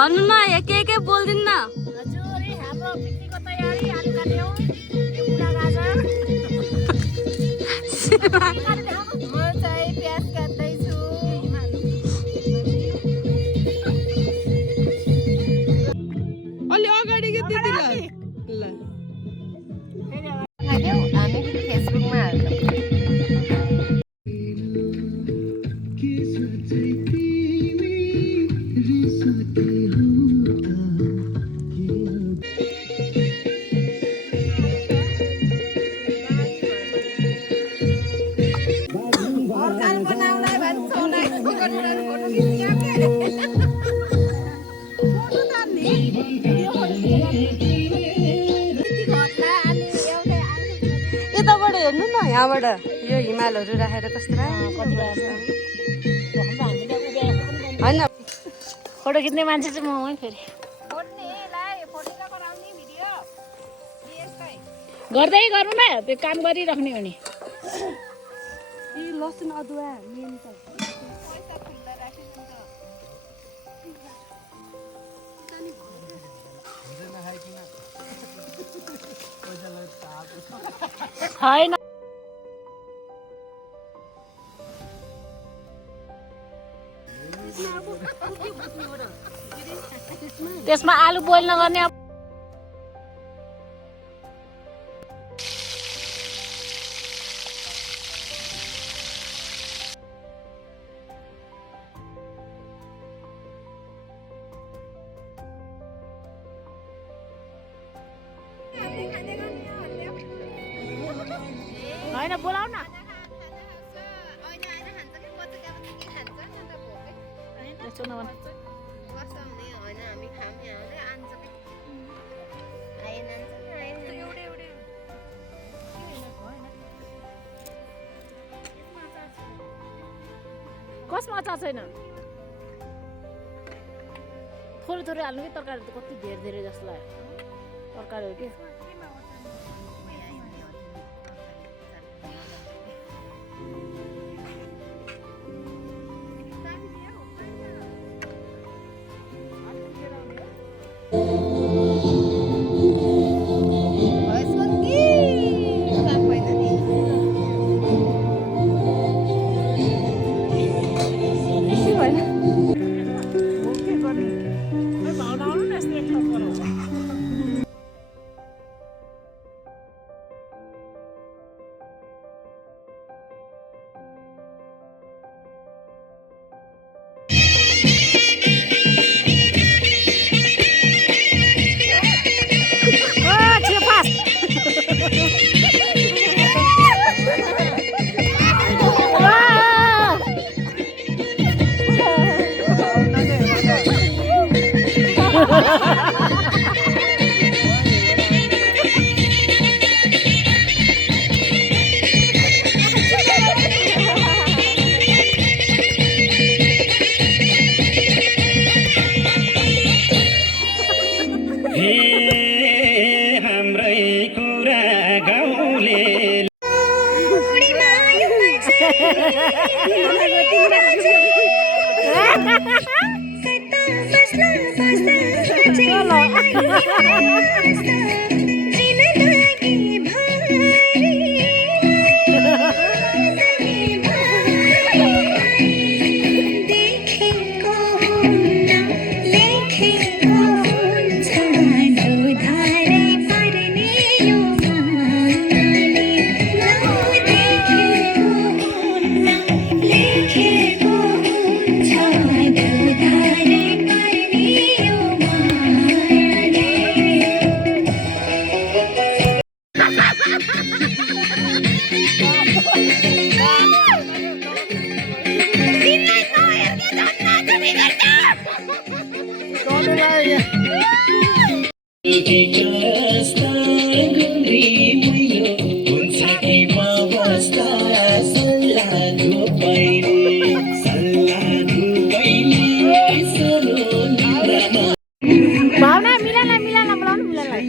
भन्नु न एक बोल्दिन न हजुर हाम्रो पिकनिकको तयारी आलु काट्यौ मुला गाजर म चाहिँ प्याज काट्दै छु अलि अगाडि के त्यति ल हामी फेसबुकमा हाल्छौँ यताबाट हेर्नु न यहाँबाट यो हिमालहरू राखेर कस्तो होइन फोटो खिच्ने मान्छे चाहिँ म फेरि गर्दै गरौँ न त्यो काम गरिराख्ने हो नि लसुन अदुवा मेन त छैन त्यसमा आलु बोइल नगर्ने होइन बोलाउ न कसमा अचार छैन थोरै थोरै हाल्नु कि तरकारी त कति धेरै धेरै जस्तो लाग्यो तरकारी हो कि हाम्रै कुरा गाउँले भावना मिलाला मिलाला बोलाउनु मिलाला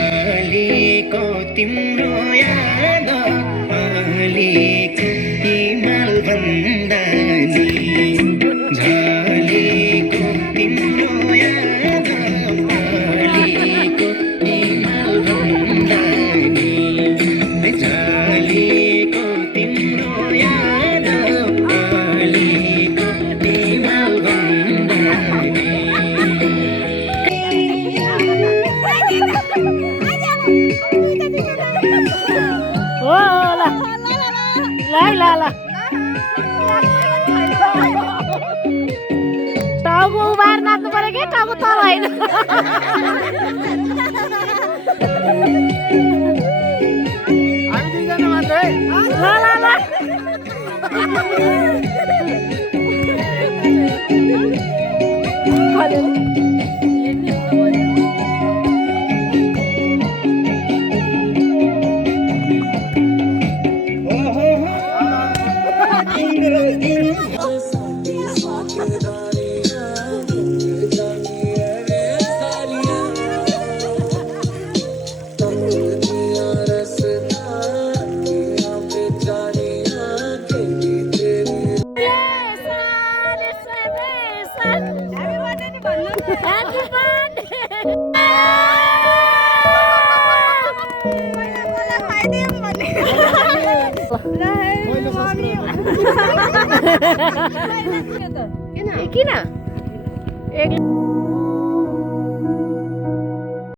झलेको तिम्रो याद अलिको हिमाल भन्दा नि झलेको तिम्रो याद अलिको हिमाल भन्दा नि झलेको तिम्रो याद अलिको हिमाल भन्दा नि टाउको उभार नाच्नु पर्यो कि टाउको तल होइन हामी दुईजना मात्रै ल ल ल किन